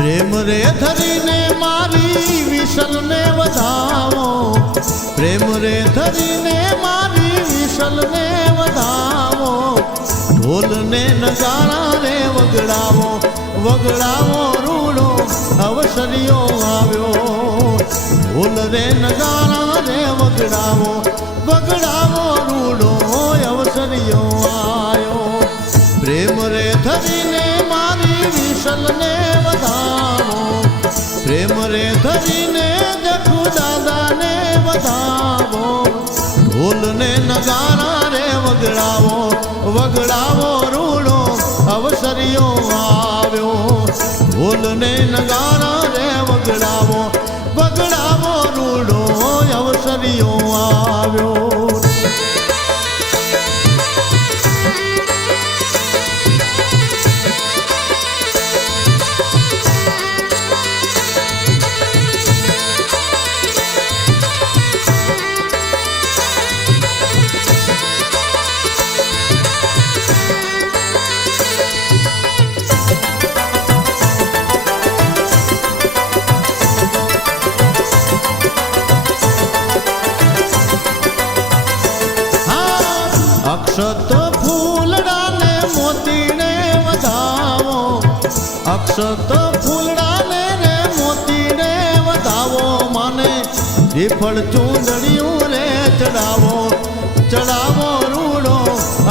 પ્રેમ રે ધરીને મારી વિશલ ને વધાવો, પ્રેમ રે ધરીને મારી વિશલ ને વધાવો, ઢોલ ને નગારા રે વગડાવો, વગડાવો રૂડો અવસરિયો આવ્યો, ઢોલ રે નગારા રે વગડાવો, વગડાવો રૂડો અવસરિયો આવ્યો, પ્રેમ રે ધરીને મારી વિશલ ને વધાવો, પ્રેમ રે ધરીને જખુ દાદા ને વધાવો, ઢોલ ને નગારા રે વગડાવો, વગડાવો રૂડો અવસરિયો આવ્યો, ઢોલ ને નગારા રે વગડાવો, વગડાવો રૂડો અવસરિયો આવ્યો. અક્ષત ફૂલડા ને મોતી ને વધાવો, અક્ષત ફૂલડા ને મોતી ને વધાવો, માને શ્રીફળ ચૂંદડિયું રે ચડાવો, ચડાવો રૂડો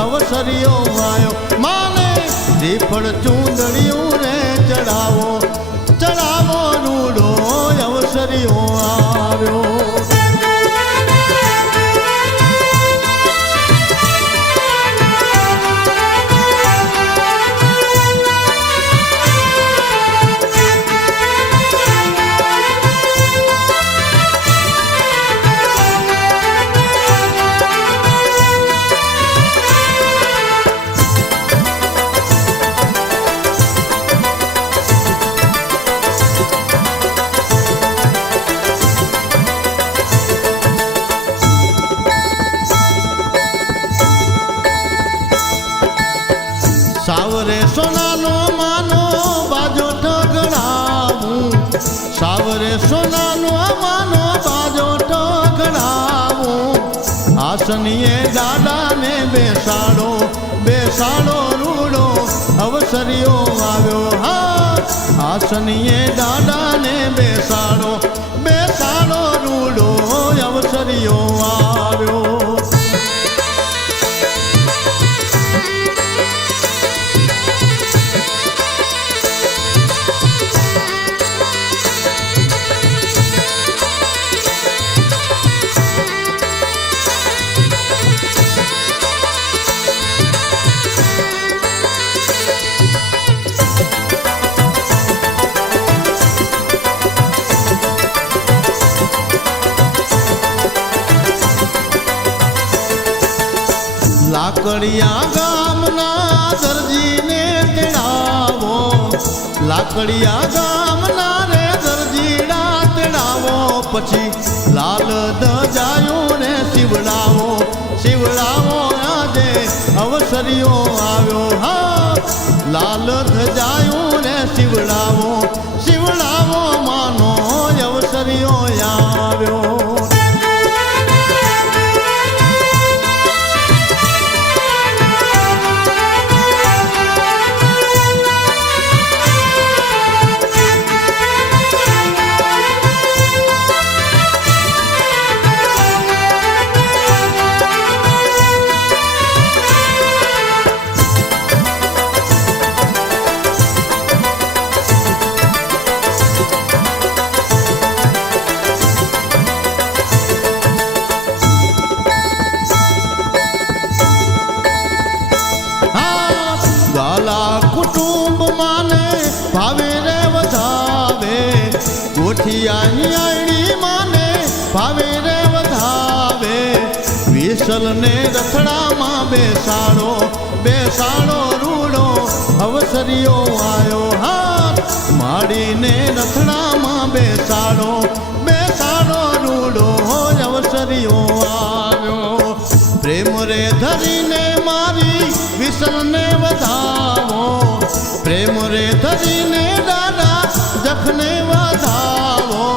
અવસરિયો આવ્યો, માને શ્રીફળ ચૂંદડિયું રે ચડાવો, ચડાવો રૂડો અવસરિયો આવ્યો. સાવરે સોનાનો માનો બાજો ઠગડાવું, સાવરે સોનાનો માનો બાજો ઠગડાવું, આસનીએ દાદાને બેસાડો, બેસાડો રૂડો અવસરિયો આવ્યો, હા આસનીએ દાદાને બેસાડો, બેસાડો રૂડો અવસરિયો આવ્યો. લાકડિયા ગામના દરજીને તેડાવો, લાકડિયા ગામના રે દરજીડા તેડાવો, પછી લાલ ધજાયું ને શિવડાવો, શિવડાવો આજે અવસરિયો આવ્યો, હા લાલ ધજાયું ને શિવડાવો, શિવડાવો માનો અવસરિયો આવ્યો. ગોઠિયાની આયડી માને ભાવે રે વધાવે વિસલ ને રથડામાં બેસાડો રૂડો અવસરિયો આયો હાથ માડીને રથડામાં બેસાડો રૂડો હોય અવસરિયો આવ્યો પ્રેમ રે ધરીને મારી વિસલને વધાવો પ્રેમ રે ધરીને દાદા જખને વધાવો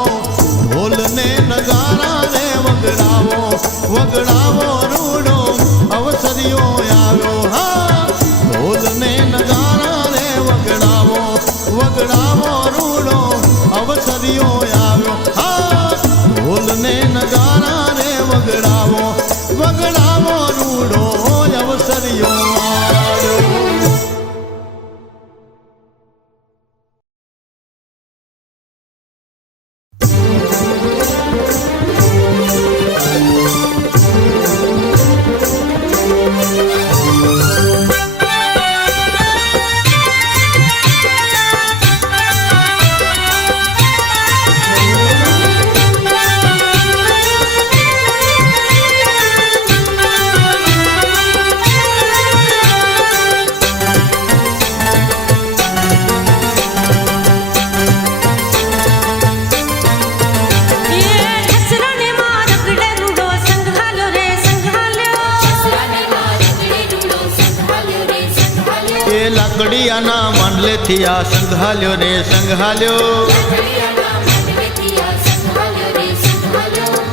ઢોલને નગારા રે વગડાવો રૂડો અવસરિયો આવ્યો હા ઢોલને નગારા રે વગડાવો રૂડો અવસરિયો આવ્યો હા ઢોલને નગારા રે વગડાવો રૂડો અવસરિયો આવ્યો લાકડીયાના માંડલેથી આ સંઘાલ્યો રે સંઘાલ્યો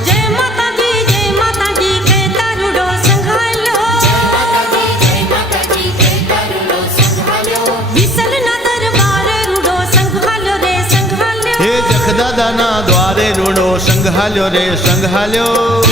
જય માતાજી કહેતા રૂડો સંઘાલ્યો વિસલના દરબારે રૂડો સંઘાલ્યો રે સંઘાલ્યો હે જખદાદાના દ્વારે રૂડો સંઘાલ્યો રે સંઘાલ્યો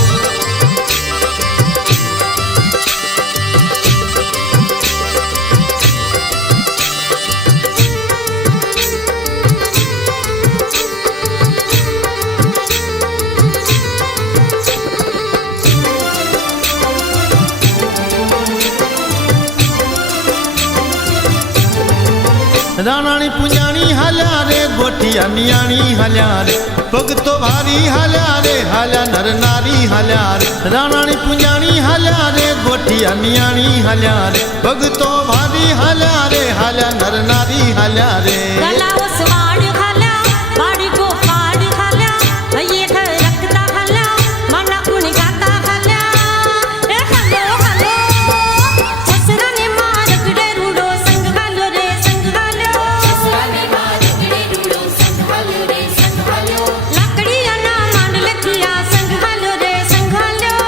રાણાણી પૂજાણી હાલ્યા રે ગોઠિયા નિયાણી હાલ્યા રે ભગતો ભારી હાલ્યા રે હાલ્યા નર નારી હાલ્યા રે રાણાણી પૂજાણી હાલ્યા રે ગોઠિયા નિયાણી હાલ્યા રે ભગતો ભારી હાલ્યા રે હાલ્યા નર નારી હાલ્યા રે ગલાઓ સ્વાડ હાલ્યા વાડી ગોપાડ હાલ્યા ભઈએ ઘર રખતા હાલ્યા માના ગુણ ગાતા હાલ્યા એ હાલો સસરાને માર ગડે રૂડો સંઘાલ્યો રે સંઘાલ્યો લાકડીયાના માંડલેથી આ સંઘાલ્યો રે સંઘાલ્યો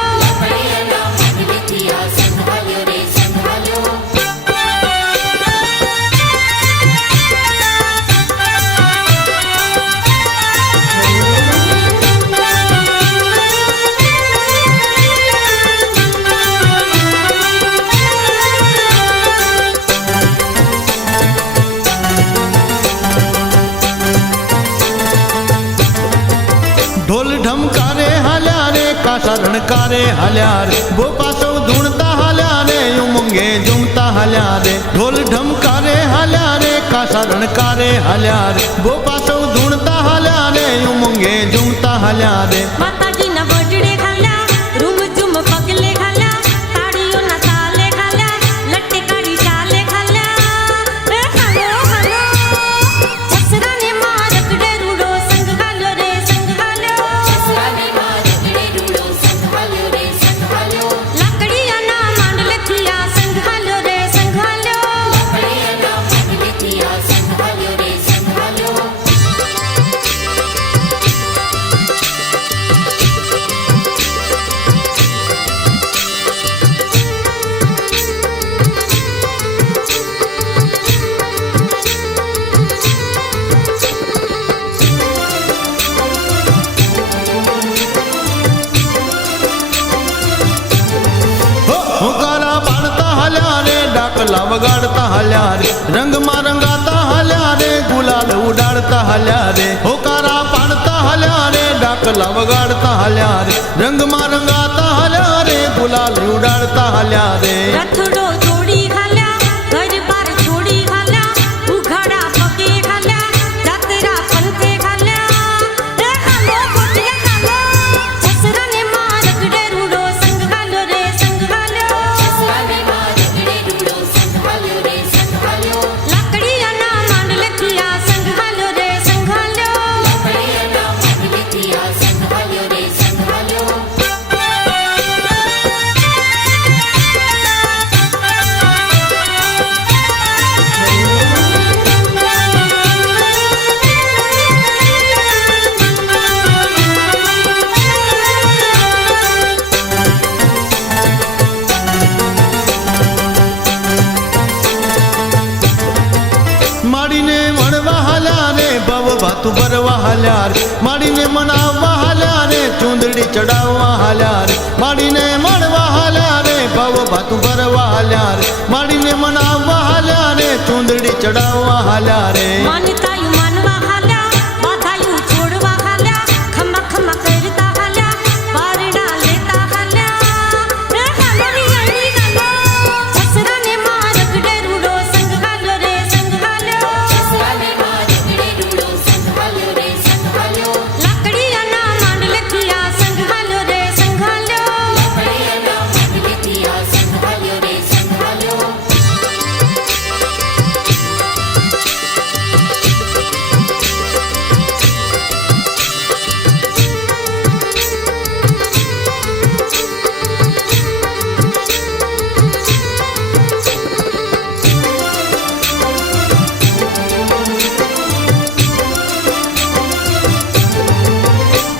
ઢોલ ઢમકારે હાલ્યા રે કાસા રણકારે હાલ્યા રે ગોપા સૌ ધૂણતા હાલ્યા રે ઉમંગે ઝૂમતા હાલ્યા રે ઢોલ ઢમકારે હાલ્યા રે કાસા રણકારે હાલ્યા રે ગોપા સૌ ધૂણતા હાલ્યા રે ઉમંગે ઝૂમતા હાલ્યા રે માતાજીના વડડે ખાલ્યા રૂમ ઝુમ પગલે ખાલ્યા તાળીઓના તાલે ખાલ્યા લટ્ટે કાઢી ચાલે ખાલ્યા એ હાલો સસરાને માર ગડે રૂડો સંઘાલ્યો રે સંઘાલ્યો લાકડીયાના માંડલેથી આ સંઘાલ્યો રે સંઘાલ્યો હુંકારા પાડતા હાલ્યા રે ડાકલા વગાડતા હાલ્યા રે રંગમાં રંગાતા હાલ્યા રે ગુલાલ ઉડાડતા હાલ્યા રે હોકારા પાડતા હાલ્યા રે ડાકલા વગાડતા હાલ્યા રે રંગમાં રંગાતા હાલ્યા રે ગુલાલ ઉડાડતા હાલ્યા રે રથડો જોડી ખાલ્યા ઘર બાર છોડી ખાલ્યા ઉઘાડા પગે ખાલ્યા જાતરા પંથે ખાલ્યા ચૂંદડી ચડાવવા હાલ્યા રે માડીને મળવા હાલ્યા રે ભાવ ભાતું ભરવા હાલ્યા રે માડીને મનાવવા હાલ્યા રે ચૂંદડી ચડાવવા હાલ્યા રે માનતાયું માનવા હાલ્યા બાધાયું છોડવા હાલ્યા ખમા ખમા કરતા હાલ્યા પારણા લેતા હાલ્યા રે હાલરી અણી ગાલો સસરાને મારગડે રૂડો સંગ હાલ્યો રે સંગ હાલ્યો સસરાને મારગડે રૂડો સંગ હાલ્યો રે સંગ હાલ્યો લાકડીયાના માંડલે થિયા સંગ હાલ્યો રે સંગ હાલ્યો લાકડીયાના માંડલે થિયા સંગ હાલ્યો રે સંગ હાલ્યો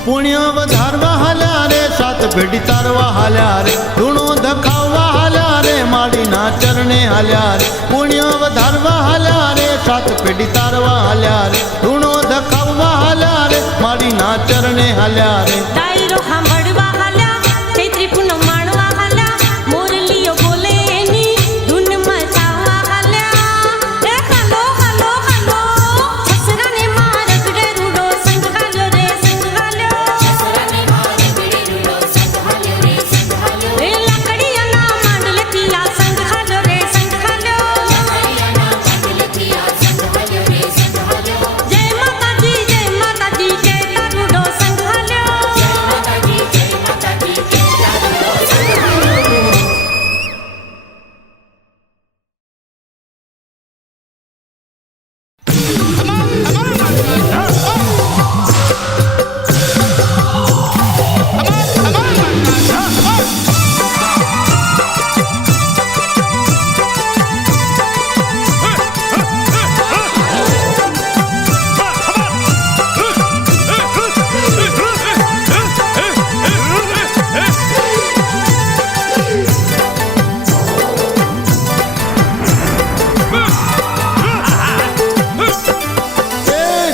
પુણ્ય વધારવા હાલ્યા રે સાત પેઢી તારવા હાલ્યા રે ધૂણો ધખાવવા હાલ્યા રે માડીના ચરણે હાલ્યા રે પુણ્ય વધારવા હાલ્યા રે સાત પેઢી તારવા હાલ્યા રે ધૂણો ધખાવવા હાલ્યા રે માડીના ચરણે હાલ્યા રે ડાયરો સાંભળવા હાલ્યા ચૈત્રી પૂનમ માણવા હાલ્યા મોરલીઓ બોલે એની ધૂન મચાવવા હાલ્યા એ હાલો હાલો હાલો સસરાને મારગડે રૂડો સંગ હાલ્યો રે સંગ હાલ્યો સસરાને મારગડે રૂડો સંગ હાલ્યો રે સંગ હાલ્યો એ લાકડીયાના માંડલે થિયા સંગ હાલ્યો રે સંગ હાલ્યો લાકડીયાના માંડલે થિયા સંગ હાલ્યો રે સંગ હાલ્યો જય માતાજી કેતા રૂડો સંગ હાલ્યો જય માતાજી કેતા રૂડો સંગ હાલ્યો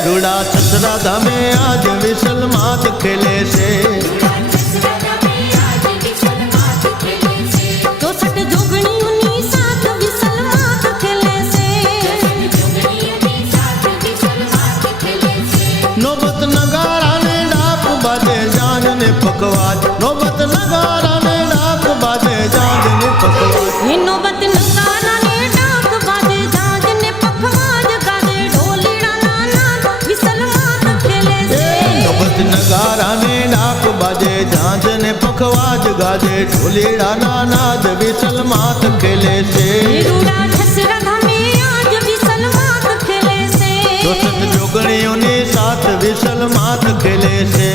રૂડા સસરા ધામે આજ વિસલ માત ખેલે છે ચોસઠ જોગણીઓની સાત વિસલ માત ખેલે છે નોબત નગારા ને ડાક બાજે જાન ને પકવાજ નોબત નગારા ને ડાક બાજે જાન ને પકવાજ એ નોબત નગારાને ડાક બાજે જાજ ને પખવાજ ગાજે ઢોલીડાના નાદ વિસલ માત ખેલે છે નોબત નગારા ને ડાક બાજે જાંજ ને પખવાજ ગાજે ઢોલીડાના નાદ વિસલ માત ખેલે છે રૂડા ઠસરા ધામે આજ વિસલ માત ખેલે છે ચોસઠ જોગણીઓની સાત વિસલ માત ખેલે છે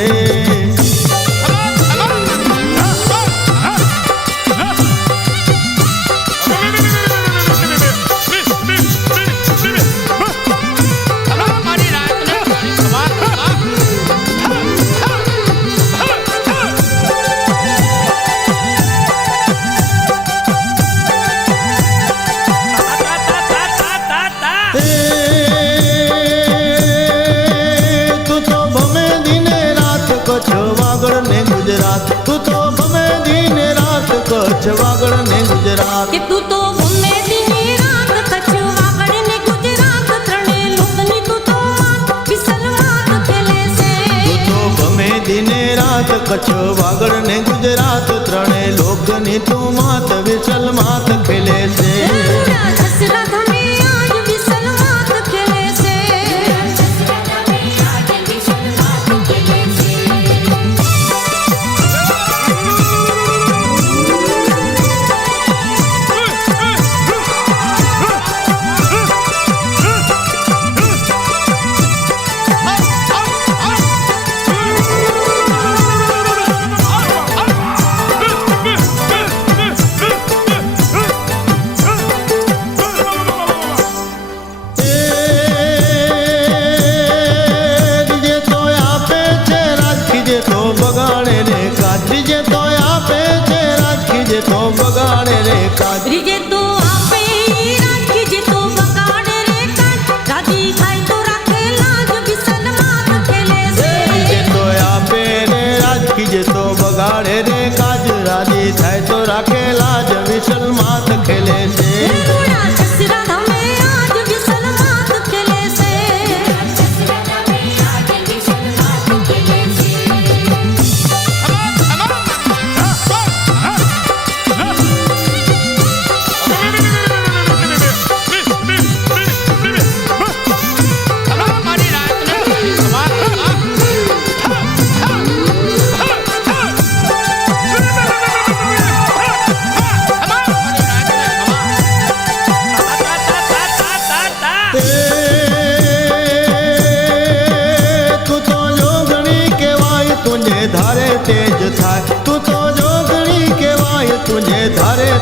તું તો ભમે દિને રાત કચ્છ વાગડ ને ગુજરાત તું તો ભમે દિને રાત કચ્છ વાગડ ને ગુજરાત કે તું તો ગમે દિને રાત કચ્છ વાગડ ને ગુજરાત ત્રણે લોકની તું તો માત વિસલ માત ખેલે છે તું તો ભમે દિને રાત કચ્છ વાગડ ને ગુજરાત ત્રણે લોકની તું માત વિસલ માત ખેલે છે રૂડા ઠસરા ધામે આજ વિસલ માત ખેલે છે ઠસરા ધામે આજ વિસલ માત ખેલે છે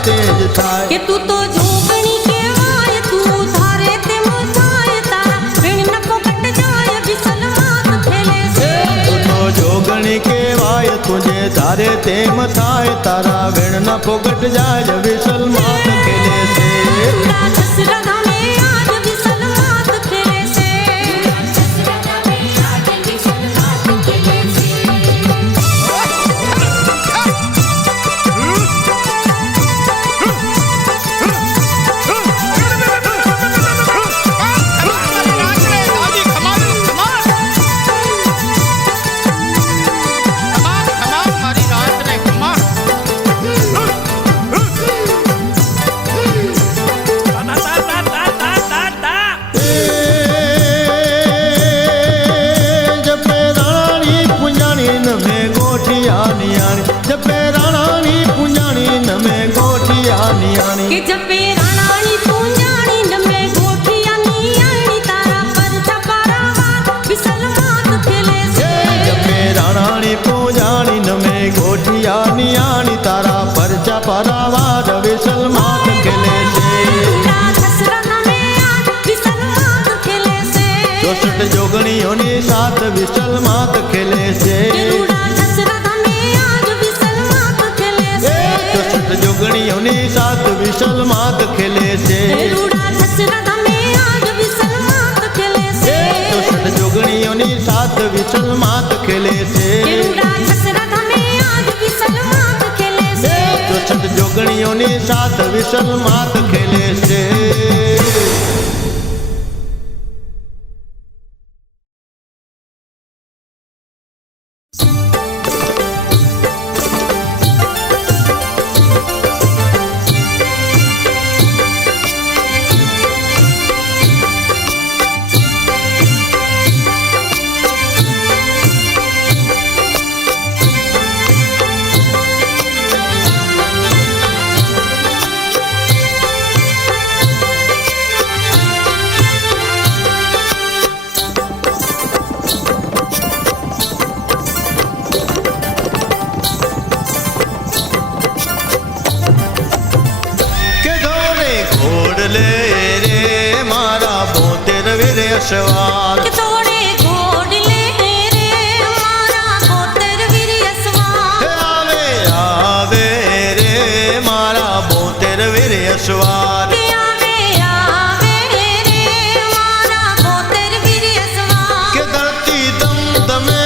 તેજ થાય કે તું તો જોગણી કહેવાય તું ધારે તેમ થાય તારા વીણ ન પોકટ જાય વિસલ માત ખેલે છે તું તો જોગણી કહેવાય તુજે ધારે તેમ થાય તારા વેણ ન પોગટ જાય વિસલ માત ખેલે છે દસરા ધામે આજ વિસલ માત ખેલે છે જપે રાણાની પૂંજાણી નમે ગોઠિયા નિયાણી જપે રાણાની પૂંજાણી નમે ગોઠિયા નિયાણી કે જપે રાણાની પૂંજાણી નમે ગોઠિયાની આણી તારા પર છપારાવાર વિસલ માત ખેલે છે જપે રાણાની પૂંજાણી નમે ગોઠિયા નિયાણી તારા પરચા પરાવાર વિસલ માત ખેલે છે દસરા ધામે આજ વિસલ માત ખેલે છે 64 જોગણીઓની સાથ વિસલ માત ખેલે છે ગરુડા દસરા ધામે આજ વિસલ માત ખેલે છે 64 જોગણીઓની સાથ વિસલ માત ખેલે છે ગરુડા દસરા ધામે આજ વિસલ માત ખેલે છે 64 જોગણીઓની સાથ વિસલ માત ખેલે છે ગરુડા દસરા ધામે આજ વિસલ માત ખેલે છે 64 જોગણીઓની સાથ વિસલ માત ખેલે છે કે ઘોડે ઘોડલે રે મારા 72 વીર અસવાર કે તોડે ઘોડલે રે મારા 72 વીર અસવાર હે આવે રે મારા 72 વીર અસવાર કે આવે રે મારા 72 વીર અસવાર કે ધરતી દમ દમે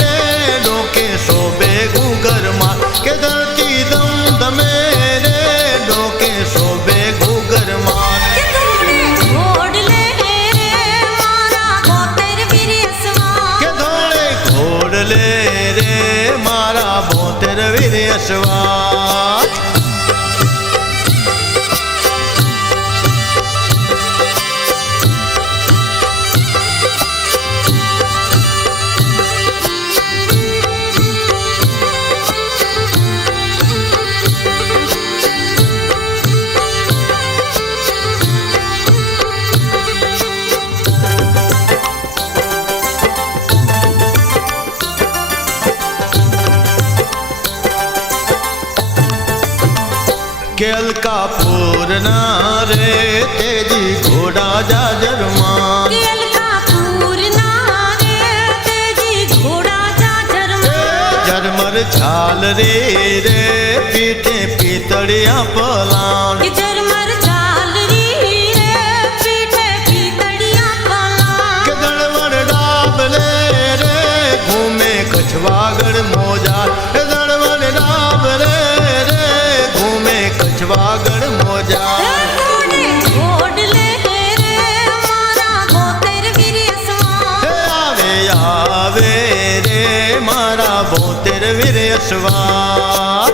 રે ડોકે શોભે ગુગરમાં કે ધરતી દમ દમે રે ડોકે શોભે ગુગરમાં કે તોડે ઘોડલે રે મારા 72 વીર અસવાર કે ધોળે ઘોડલે રે મારા 72 વીર અસવાર કે અલકાપુરના રે તેજી ઘોડા જાજરમાં કે અલકાપુર ના રે તેજી ઘોડા જાજરમાં જરમર છાલ રે પીઠે પિતળિયા પલાણ કે ઝરમર ચાલરી રે પીઠે પીતળિયા પલાણ કે દળવર ડાબલે રે ઘૂમે કછવાગડ મોજા કે દળવર ડાબલે રે ઘૂમે કછવાગડ મોજા ઘોડે ઘોડલે રે મારા 72 વીર અસવાર હે આવે રે મારા 72 વીર અસવાર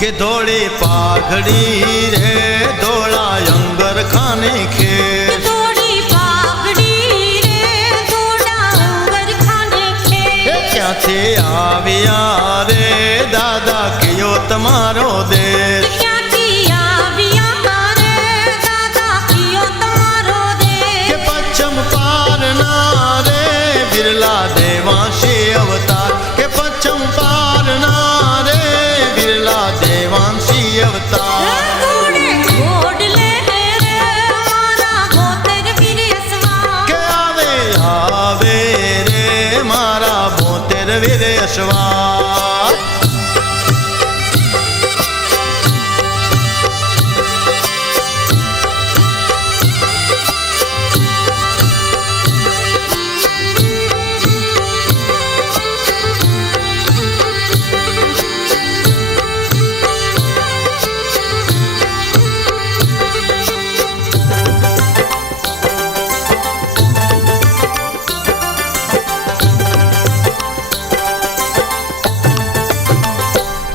કે ધોળી પાઘડી રે ધોળા અંગર ખાને ખેર થોડી પાઘડી રે થોડા અંગર ખાને ખેર ક્યાંથી આવ્યા રે દાદા કયો તમારો દેશ ક્યાંથી આવ્યા રે દાદા કયો તમારો દેશ કે પશ્ચિમ પારના રે બિરલા દેવાંશી અવતાર કે પશ્ચિમ પારના રે બિરલા દેવાંશી અવતાર થોડે ઘોડલે રે મારા ગોતર વીર અસવાર કે આવે રે મારા 72 વીર અસવાર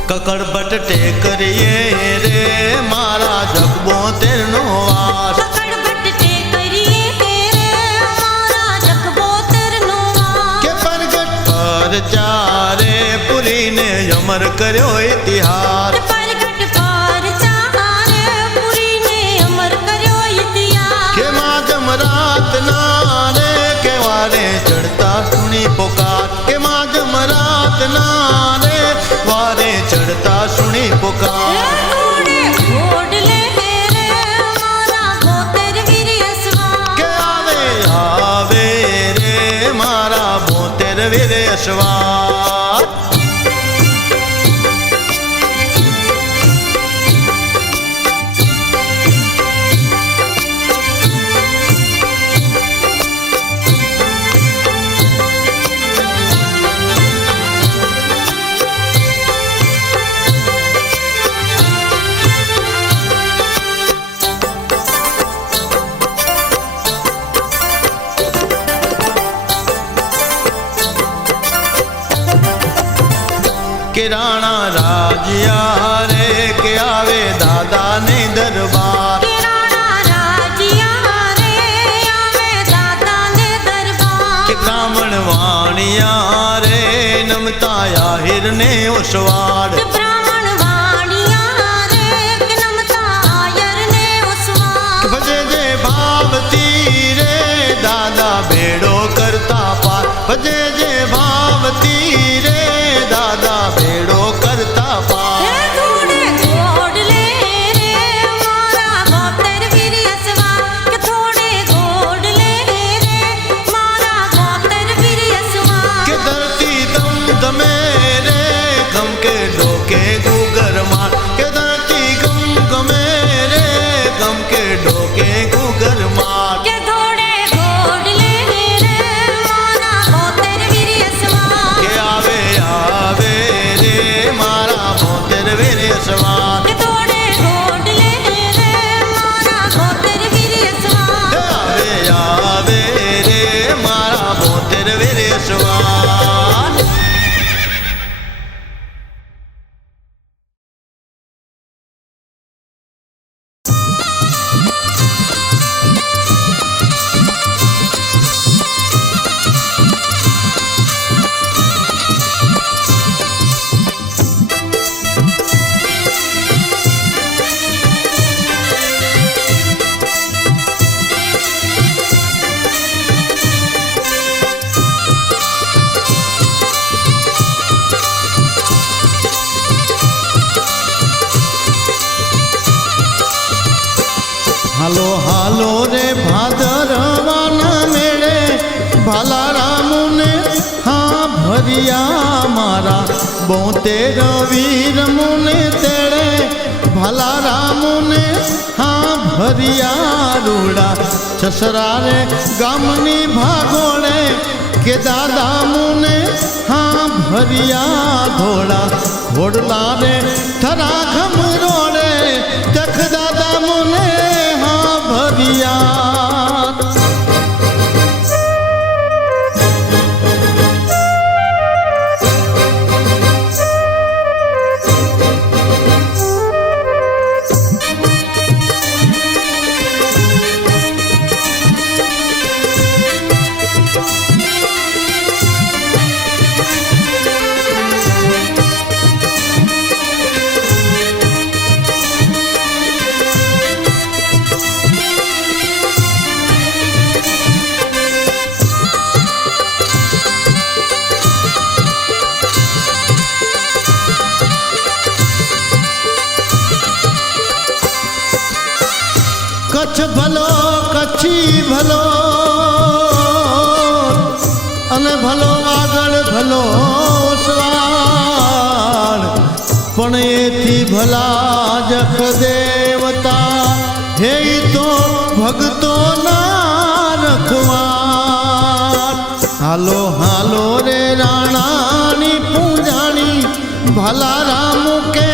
કકડબટ ટેકરીએ રે મારા જગબો તેરનો વાસ કકડબટ ટેકરીએ રે મારા જગબોતરનો વાસ કે પરગટ પર ચારે પુરીને અમર કર્યો ઇતિહાસ પરગટ પર ચારે પુરીને અમર કર્યો ઇતિહાસ કે માધમ રાતના રે કે વારે ચડતા સુણી પોકાર કે માધમ રાતના રે વારે ચડતા સુણી પોકાર થોડે ઘોડલે રે મારા ગોતર વીર અસવાર કે આવે રે મારા 72 વીર અસવાર કે રાણા રાજ્યા રે કે આવે દાદાને દરબાર કે રાણા રાજ્યા રે આવે દાદાને દરબાર કે બ્રાહ્મણ વાણિયા રે નમતા આહિરને ઓસવાડ કે બ્રાહ્મણ વાણિયા રે કે નમતા આયરને ઓસવાર ભજે જે ભાવતી રે દાદા બેડો કરતા પાર ભજે જે ભાવતી રે દાદા બેડો કરતા પાર થોડે ઘોડલે રે મારા ગોતર વીર અસવાર કે થોડે ઘોડલે રે મારા ગોતર વીર અસવાર કે ધરતી દમ દમે રે ગમ કે ડોકે ગુગર માર કે ધરતી ગમ ગમે રે ગમ કે ડોકે ગુગર માર કે થોડે ઘોડલે રે મારા ગોતર વીર અસવાર કે આવે રે મારા 72 વીર અસવાર કે થોડે ઘોડલે રે મારા ગોતર વીર અસવાર આવે રે મારા 72 વીર અસવાર હાલો હાલો રે ભાદરવાના મેળે ભાલા રામુને હા ભરિયા મારા 72 વીર મુને તેડે ભાલા રામુને હા ભરિયા રૂડા સસરા રે ગામની ભાગોળે કે દાદા મુને હા ભરિયા ધોળા ઘોડલા રે થરા ખમ રોડે તખ દાદા મુને હા ભરિયા પછી ભલો અને ભલો આગળ ભલો સ્વાળ પણ એથી ભલા જખ દેવતા હે તો ભગતો ના રખવાળ હાલો હાલો રે રાણાની પૂજાણી ભલા રામ કે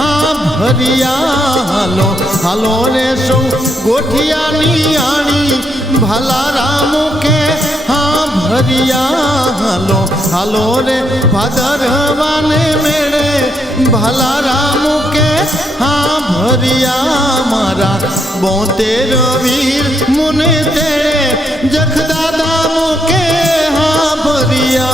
હા ભરિયા હાલો હાલો રે સૌ ગોઠિયાની આણી ભલા રામ કે હા ભરિયા હાલો હાલો રે ભાદરવાને મેળે ભલા રામ કે હા ભરિયા મારા 72 વીર મુને તેડે જખદાદા મુકે હા ભરિયા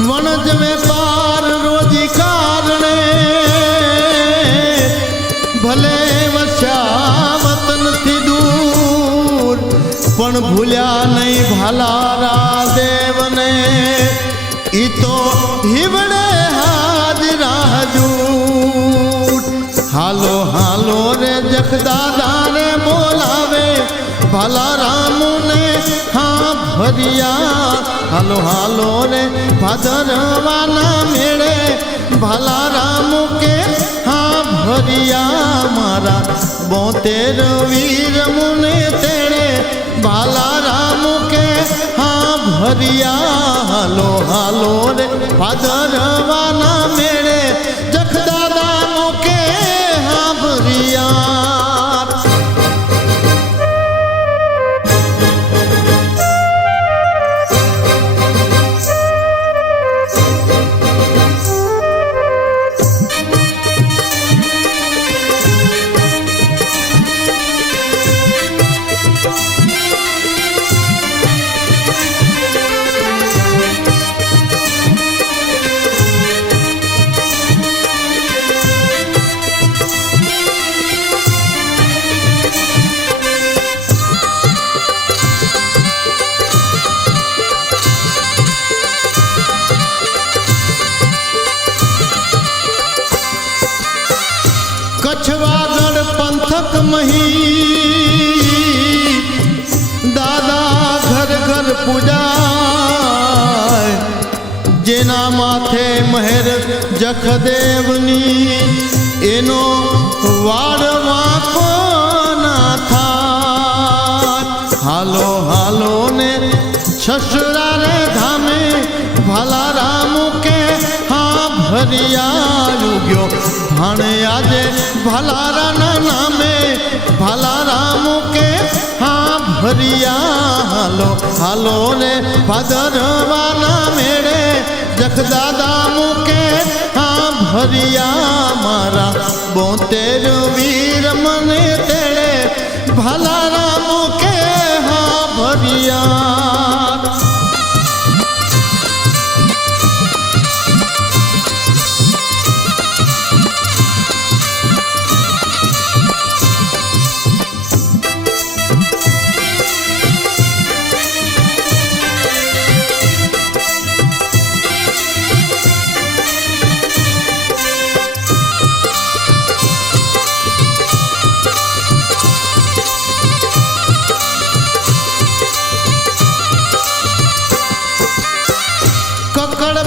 વણજ વેપાર રોજી કારણે ભલે વસ્યા વતનથી દૂર પણ ભૂલ્યા નહીં ભાલારા દેવને ઈ તો હિવડે હાજરા હજૂર હાલો હાલો રે જખદાદા રે બોલાવે ભલા રામને હા ભરિયા હાલો હાલો રે ભાદરવાના મેળે ભલા રામ કે હા ભરિયા મારા 72 વીર મુને તેડે ભલા રામ કે હા ભરિયા હાલો હાલો રે ભાદરવાના મેળે જખદાદા મુકે હા ભરિયા કચ્છવાગઢ પંથક મહી દાદા ઘર ઘર પૂજાય જેના માથે મહેર જખદેવની એનો વાડ વાંકો ના થાય હાલો હાલો ને છસરા રે ધામે ભલા રામ કે હા ભરિયા યુગ્યો ભાણે આજે ભલારાના નામે ભલા રામ કે હા ભરિયા હાલો હાલો રે ભાદરવાના મેળે જખદાદા મુકે હા ભરિયા મારા 72 વીર મને તેડે ભલા રામ કે હા ભરિયા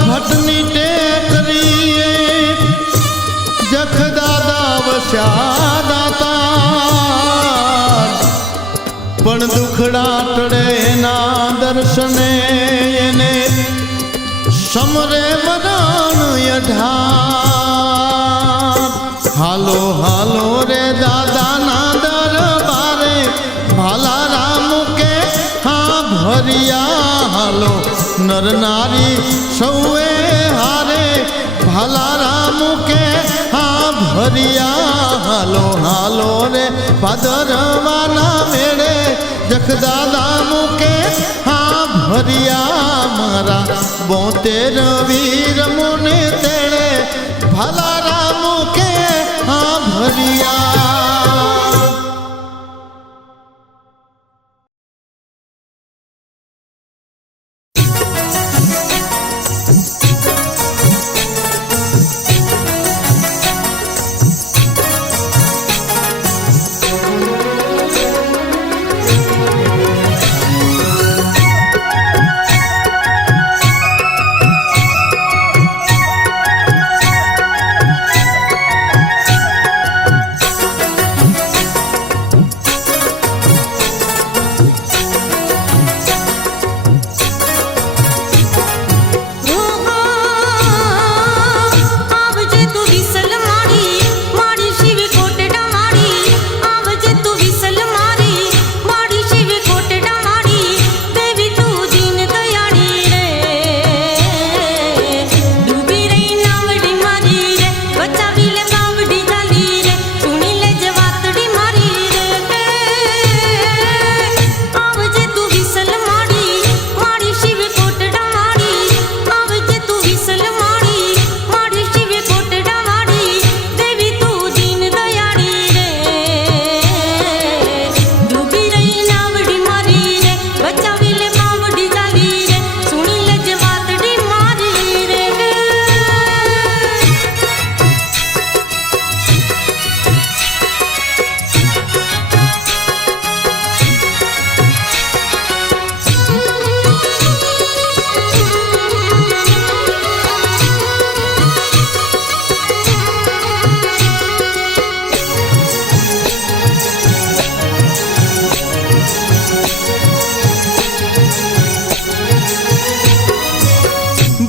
ભટ્ટની ટેકરીએ જખદાદા વસ્યા દાતા પણ દુખડા ટળે એના દર્શને એને સમરે મરણ 18 હાલો હાલો રે દાદાના દરબારે ભલા રામ કે હા ભરિયા હાલો નર નારી સૌએ હારે ભલા રામ કે હા ભરિયા હાલો હાલો રે ભાદરવાના મેળે જખદાદા મૂકે હા ભરિયા મારા 72 વીર મોને તેડે ભાલારા મૂકે હા ભરિયા.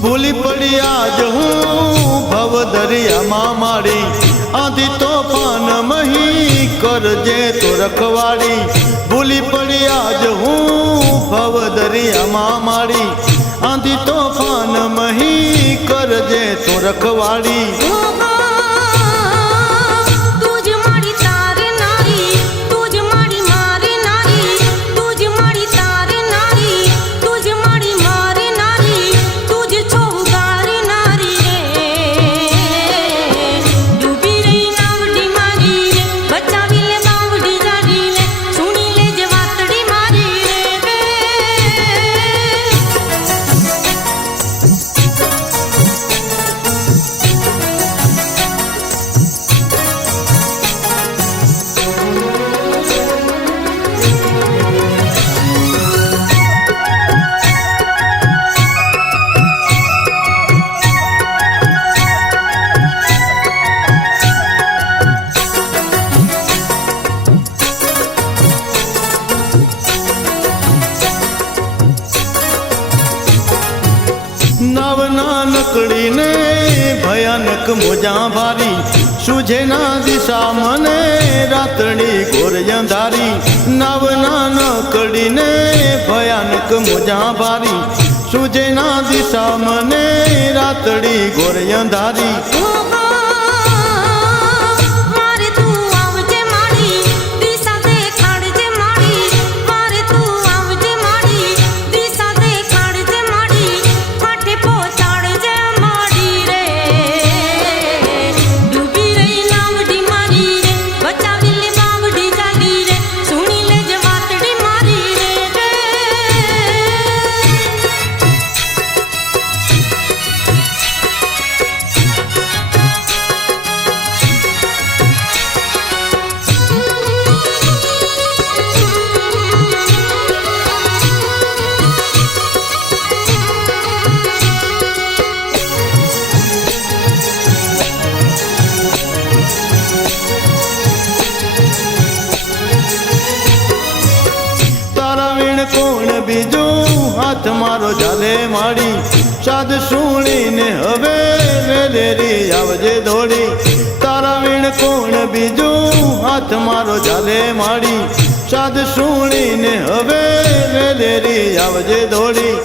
ભૂલી પડી આજ હું ભવ દરિયામાં માડી આંધી તોફાન મહી કરજે તો રખવાડી. ભૂલી પડી આજ હું ભવ દરિયામાં માડી આંધી તોફાન મહી કરજે તો રખવાડી. નાનકડીને ભયાનક મોજા ભારી સુજે ના દિશા મને રાતડી ઘોર અંધારી. નાવ નાનકડીને ભયાનક મોજા ભારી સુજે ના દિશા મને રાતડી ઘોર અંધારી. કોણ બીજું હાથ મારો ચાલે માડી સાદ સુણીને હવે વેલેરી આવજે દોડી. તારા વીણ કોણ બીજું હાથ મારો ચાલે માડી સાદ સુણીને હવે વેલેરી આવજે દોડી.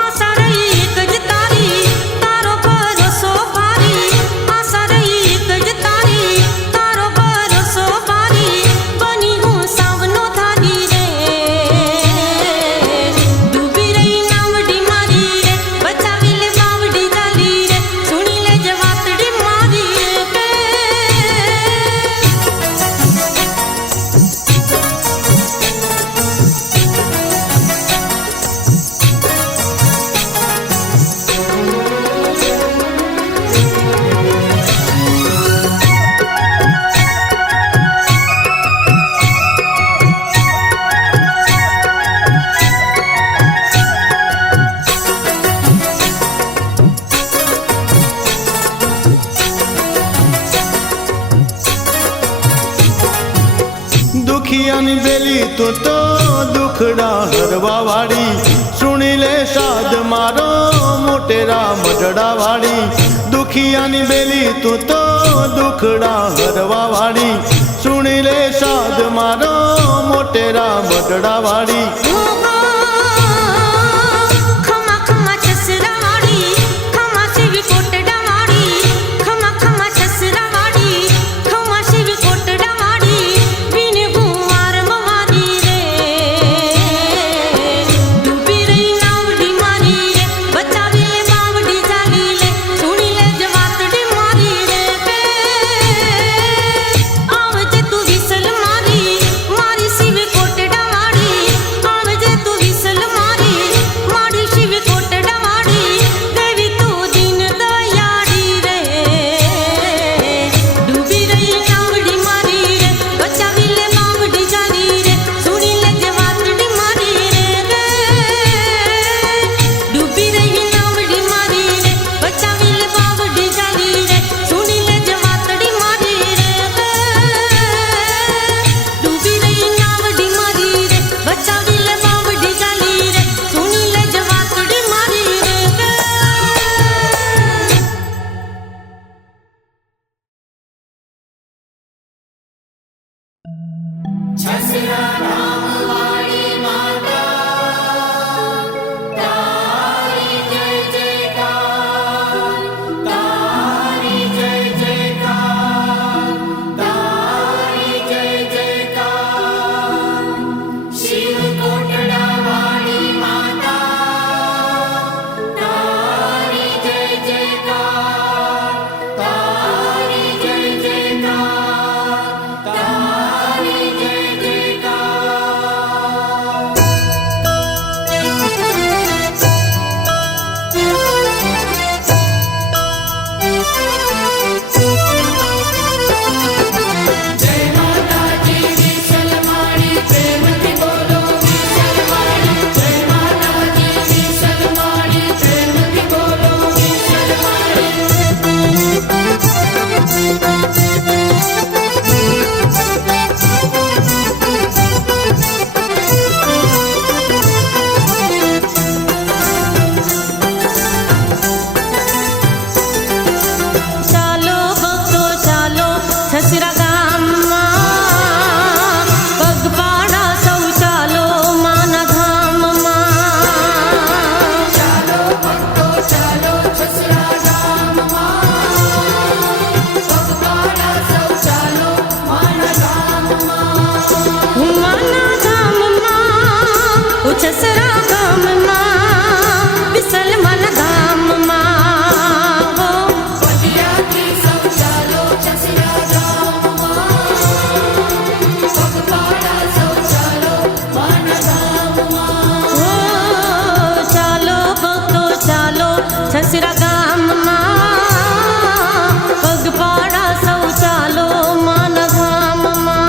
આશા રહી એક જ તારી તારો ભરોસો ભારી તું તો દુખડા હરવા વાળી, સુણી લે સાદ મારો મોટેરા મઢડા વાળી, દુખિયાની બેલી તું તો દુખડા હરવા વાળી, સુણી લે સાદ મારો મોટેરા મઢડા વાળી. ખમા ખમા છસરા વાળી, ખમા શિવ કોટડા વાળી, ખમા ખમા છસરા વાળી, ખમા શિવ કોટડા વાળી, બિન ગુવાર મવારી રે, ડૂબી રહી નાવડી મારી રે, બચાવી લે બાવડી જાલી લે, સુણી લે જવાતડી મારી રે, આવજે તું વિસલ મારી, મારી શિવ કોટડા વાળી, આવજે તું વિસલ મારી, મારી શિવ કોટડા વાળી, દેવી તું દીન દયાળી રે, ડૂબી રહી નાવડી મારી રે, બચાવી લે બાવડી જાલી રે, સુણી લે જવાતડી મારી રે, ડૂબી રહી નાવડી મારી રે, બચાવી લે બાવડી જાલી રે, સુણી લે જવાતડી મારી રે, ડૂબી રહી નાવડી મારી રે, બચાવી લે બાવડી જાલી રે, સુણી લે જવાતડી મારી રે. ચાલો ભક્તો ચાલો છસરા ગામમાં, પગપાળા સૌ ચાલો માના ધામમાં. ચાલો ભક્તો ચાલો છસરા ગામમાં, પગપાળા સૌ ચાલો માના ધામમાં. માના ધામમાં, છસરા ગામમાં, વિસલ માના ધામમાં. ચાલો ભક્તો ચાલો છસરા ગામમાં, પગપાળા સૌ ચાલો માના ધામમાં.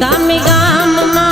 ગામે ગામમાં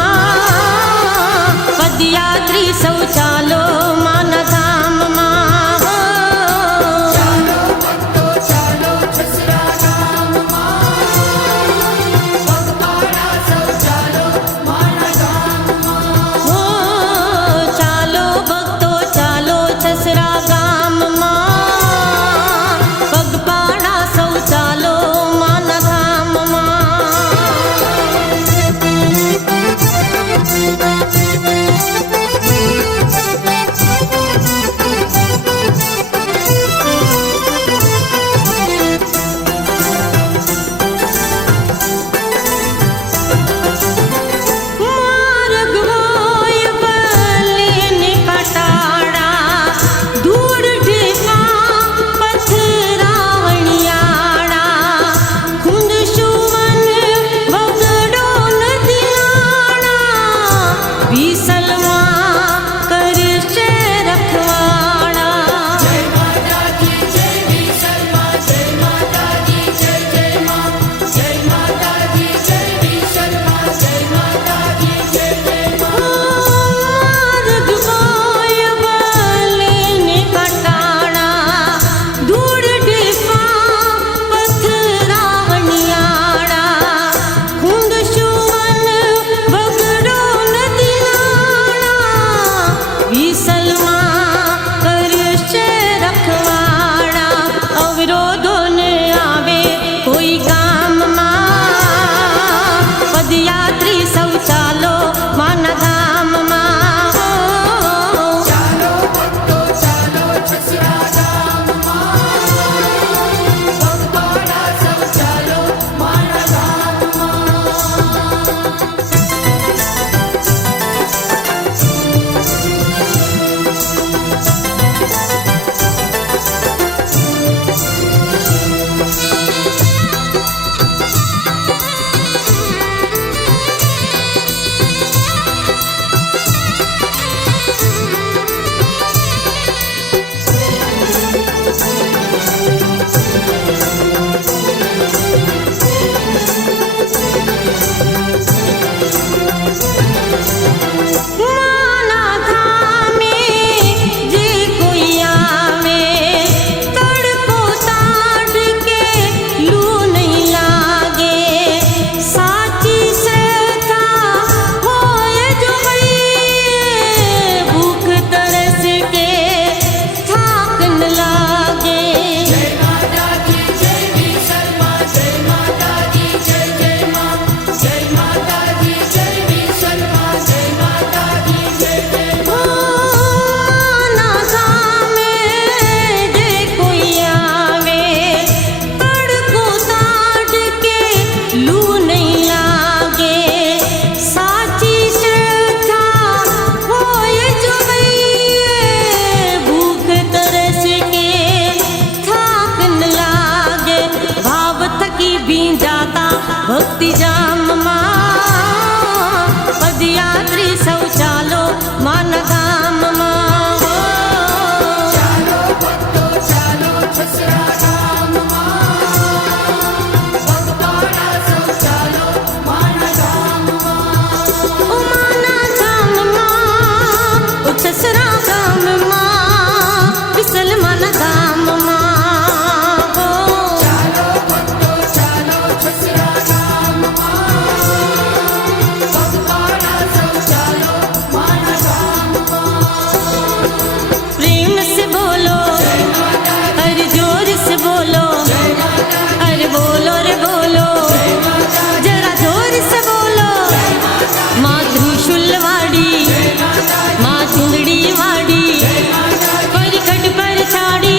ભક્તિ જામમાં પદયાત્રી સૌ ચાલો માના ગામમાં હો. ચાલો ભક્તો ચાલો છસરા ગામમાં, પગપાળા સૌ ચાલો માના ગામમાં. ઓ માના ગામમાં ઓ છસરા ગામમાં વિસલ માના ગામમાં હો. ચાલો ભક્તો ચાલો છસરા ગામમાં, પગપાળા સૌ ચાલો માના ગામમાં. प्रेम से बोलो अरे जोर से बोलो अरे बोलो रे बोलो जरा जोर से बोलो. माँ त्रिशूल वाड़ी माँ चुंदड़ी वाड़ी परिकट पर छाड़ी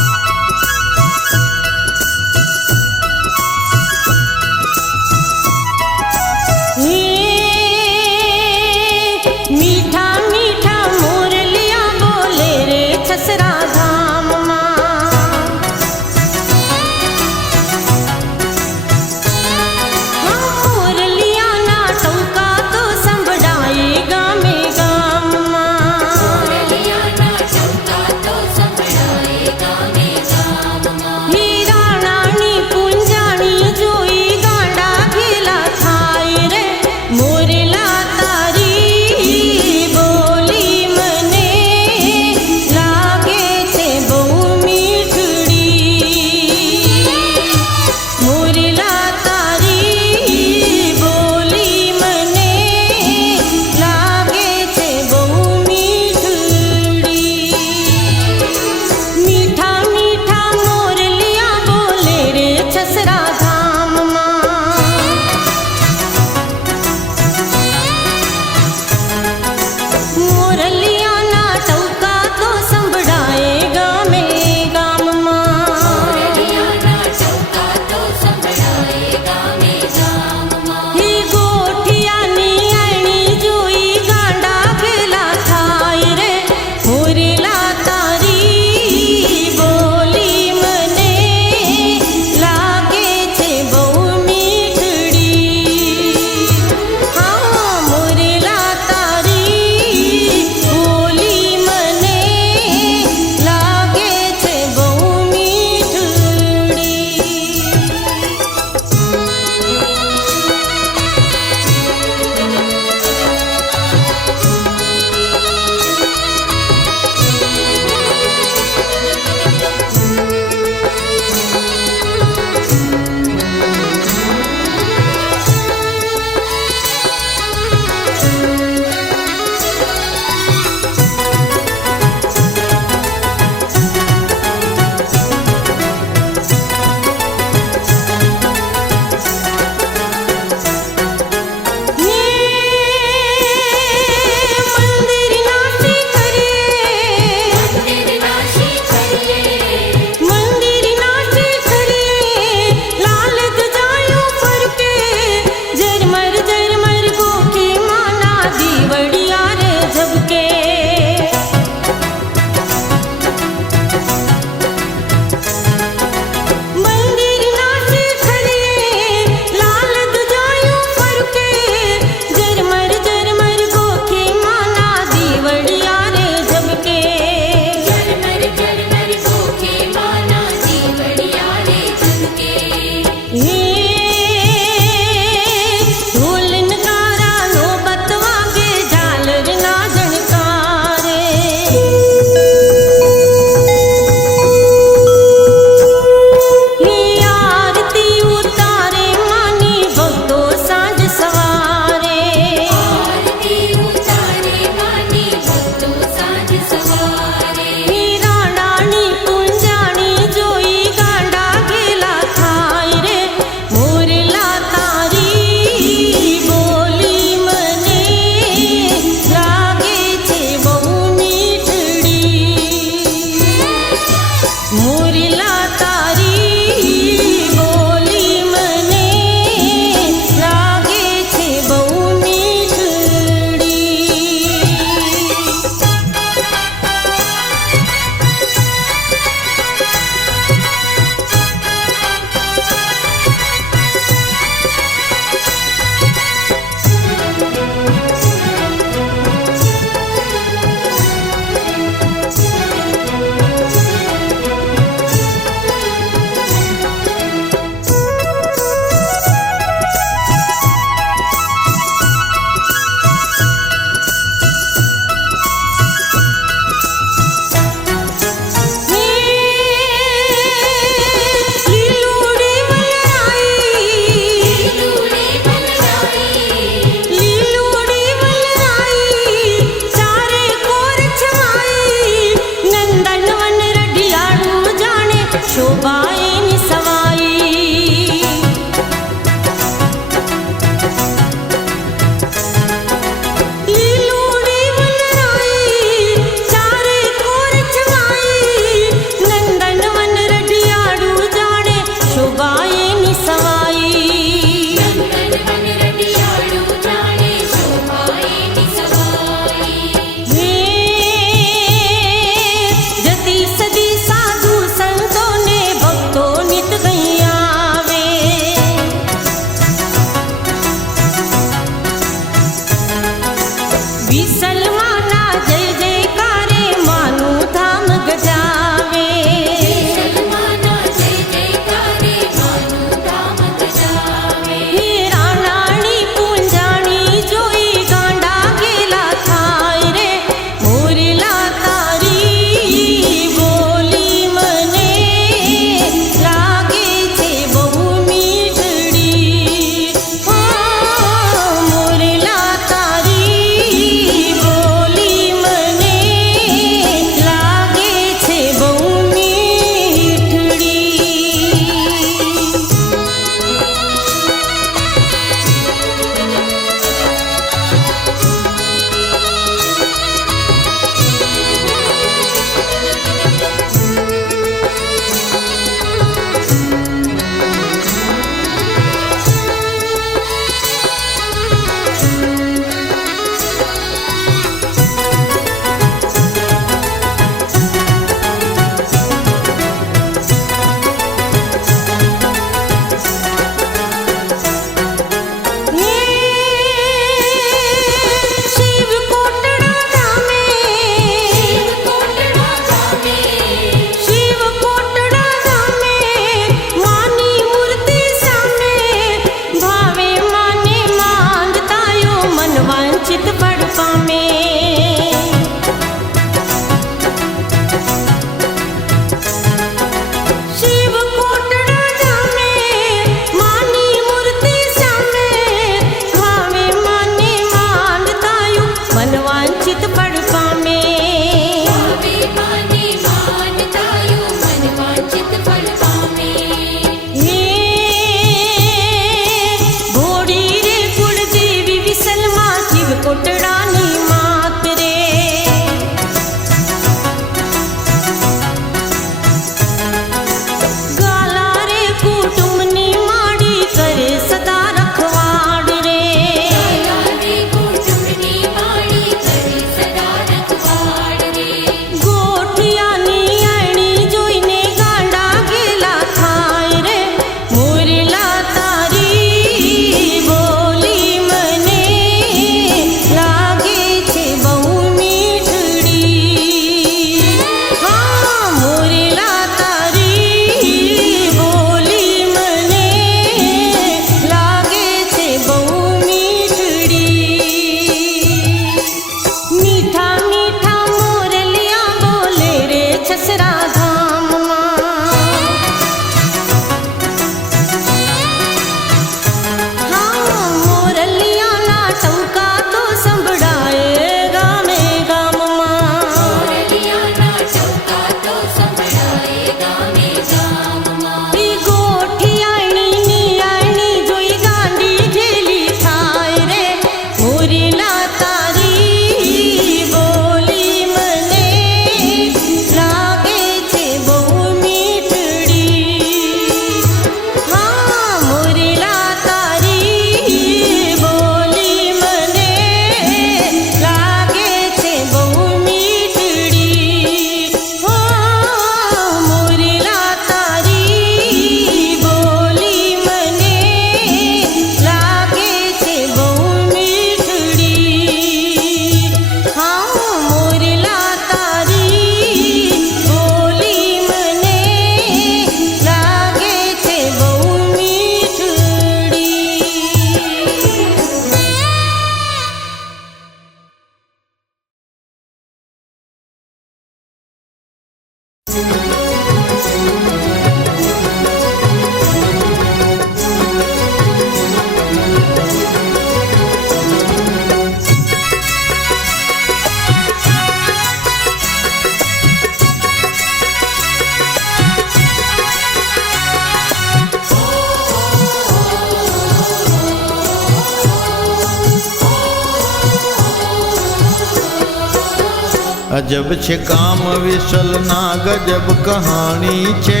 અજબ છે કામ વિસલના ગજબ કહાણી છે,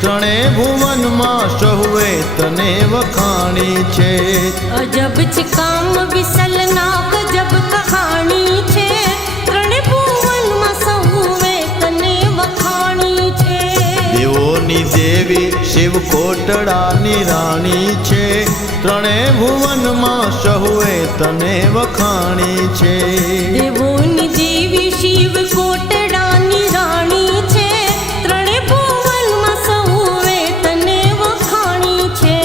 ત્રણે ભુવનમાં સહુએ તને વખાણી છે. અજબ છે કામ વિસલના ગજબ કહાણી છે, ત્રણે ભુવનમાં સહુએ તને વખાણી છે. દેવોની દેવી શિવ કોટડાની રાણી છે, ત્રણે ભુવનમાં સહુએ તને વખાણી છે. દેવોની દેવી શિવ કોટડાની રાણી છે, ત્રણે ભુવનમાં સહુએ તને વખાણી છે.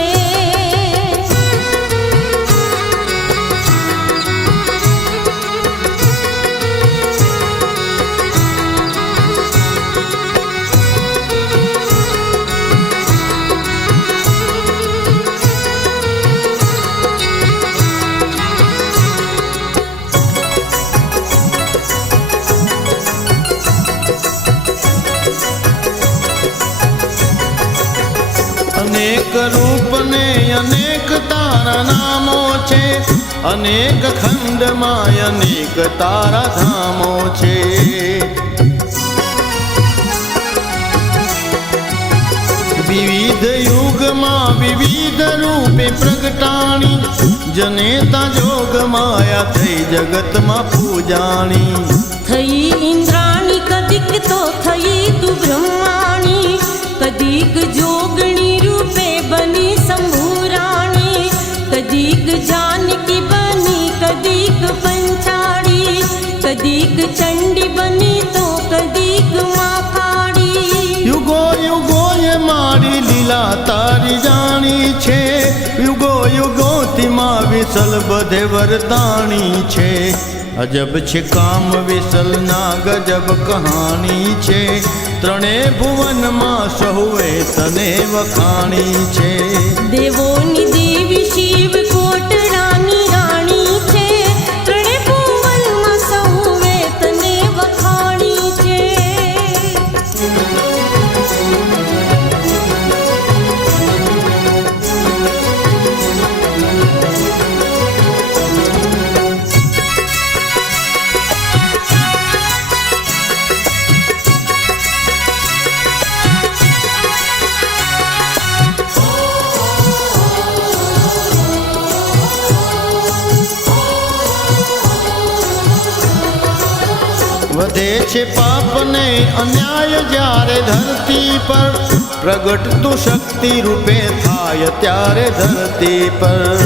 અનેક રૂપ ને અનેક તારા નામો છે, અનેક ખંડમાં અનેક તારા ધામો છે. વિવિધ યુગમાં વિવિધ રૂપે પ્રગટાણી, જનેતા જોગ માયા થઈ જગતમાં પૂજાણી. થઈ ઇન્દ્રાણી કદીક તો થઈ તું બ્રહ્માણી, કદીક જોગણી રૂપે બની શંભુરાણી, કદીક જાનકી બની કદીક પંચાળી, કદીક ચંડી બની તો કદીક માફાળી. યુગો યુગો એ મારી લીલા તારી જાણી છે, યુગો યુગોથી માં વિસલ બધે વરદાણી છે. અજબ છે કામ વિસલના ગજબ કહાણી છે, ત્રણે ભુવનમાં સહુએ તને વખાણી છે. દેવોની દેવી શિવ કોટડાની રાણી છે, ત્રણે ભુવનમાં સહુએ તને વખાણી છે. વધે છે પાપને અન્યાય જ્યારે ધરતી પર, પ્રગટ તું શક્તિ રૂપે થાય ત્યારે ધરતી પર.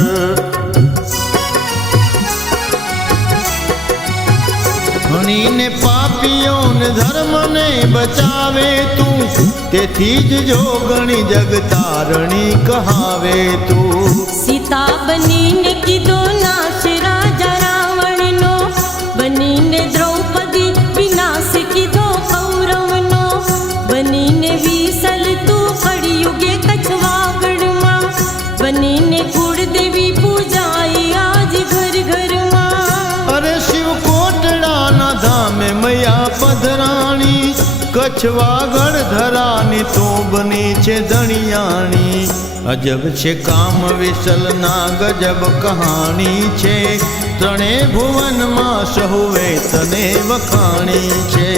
ભણીને પાપીઓને ધર્મને બચાવે તું, તેથી જ જોગણી જગતારણી કહાવે તું. સીતા બનીને કીધો નાશ રાજા રાવણનો, બનીને દ્રૌપદી વિનાશ કીધો કૌરવનો, બનીને વિસલ તું કળિયુગે કચ્છવાગડમાં, બનીને કુળદેવી પૂજાઈ આજ ઘર ઘરમાં. અરે શિવ કોટડાના ધામે મૈયા પધરાણી, કચ્છવાગડ ધરાની તો બની છે ધણિયાણી. અજબ છે કામ વિસલના ગજબ કહાણી છે, ત્રણે ભુવનમાં સહુએ તને વખાણી છે.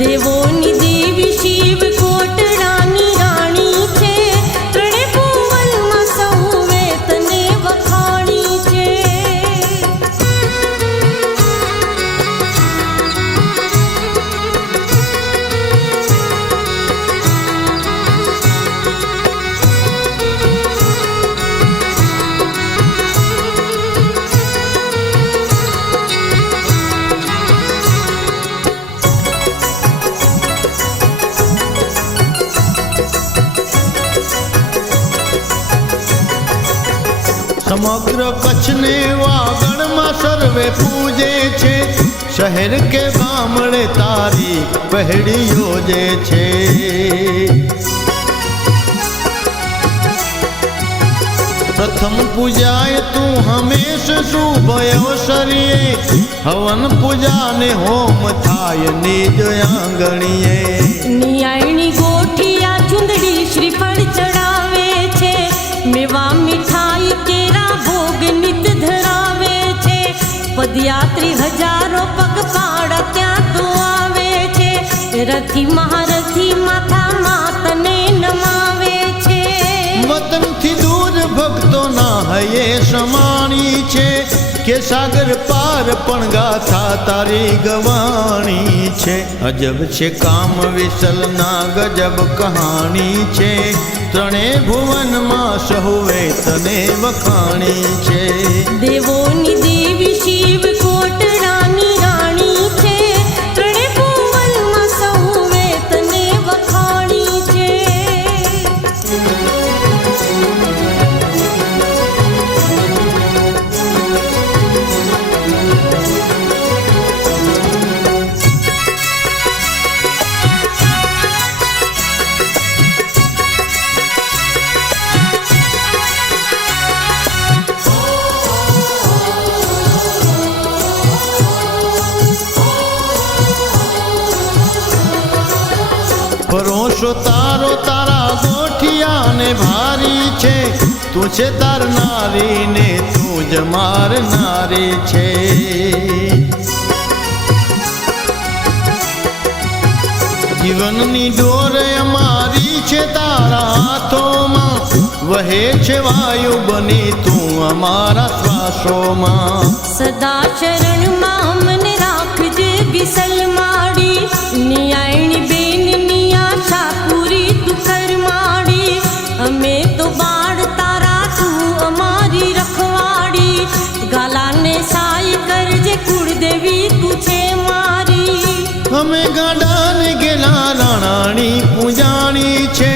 દેવોની દેવી શિવ કોટડાની રાણી છે, ત્રણે ભુવનમાં સહુએ તને વખાણી છે. સમગ્ર કચ્છને વાગડમાં સર્વે પૂજે છે, શહેર કે ગામડે તારી પહેડી યોજે છે. પ્રથમ પૂજાય તું હંમેશ શુભ અવસરીએ, હવન પૂજાને હોમ થાય નિજ આંગણીએ. નિયાયણી ગોઠિયા ચુંદડી શ્રીફળ ચડાવે છે, મેવા મીઠાઈ કેરા ભોગ નિત ધરાવે છે. પદયાત્રી હજારો પગપાળા ત્યાં તો આવે છે, રથી મહારથી માથા માતને નમાવે છે. વતનથી દૂર ભક્તો ના હૈયે સમાણી છે, કે સાગર પાર પણ ગાથા તારી ગવાણી છે. અજબ છે કામ વિસલના ગજબ કહાણી છે, ત્રણે ભુવનમાં સહુએ તને વખાણી છે. દેવોની દેવી શિવ કોટડાની રાણી છે, ત્રણે ભુવનમાં સૌએ તને વખાણી છે. પરોશો તારો તારા ગોઠિયાને ભારી છે, તું છે તાર નારી ને તું જ માર નારી છે. જીવનની ડોર અમારી છે તારા હાથોમાં, વહે છે વાયુ બની તું અમારા શ્વાસોમાં. સદા શરણમાં મને રાખજે વિસલ માડી, નિયાયણી બેનની આશા પૂરી તું કર માડી. અમે તો બાળ તારા તું અમારી રખવાડી, ગાલાને સાય કરજે કુળદેવી તું છે મારી. અમે ગાડાને ગેલા રાણાની પૂજાણી છે,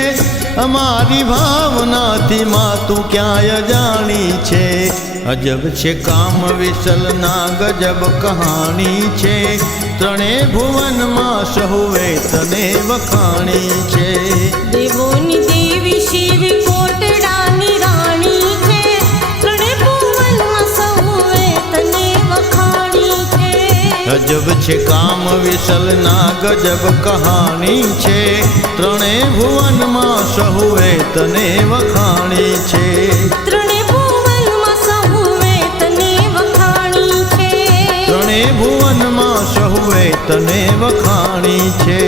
અમારી ભાવનાથી માં તું ક્યાંય જાણી છે. અજબ છે કામ વિસલના ગજબ કહાણી છે, ત્રણે ભુવનમાં સહુએ તને વખાણી છે. દેવોની દેવી શિવ કોટડાની રાણી છે, ત્રણે ભુવનમાં સૌએ તને વખાણી છે. અજબ છે કામ વિસલના ગજબ કહાણી છે, ત્રણે ભુવનમાં સહુએ તને વખાણી છે. ત્રણે ભુવનમાં સહુએ તને વખાણી છે. ત્રણે ભુવનમાં સહુએ તને વખાણી છે.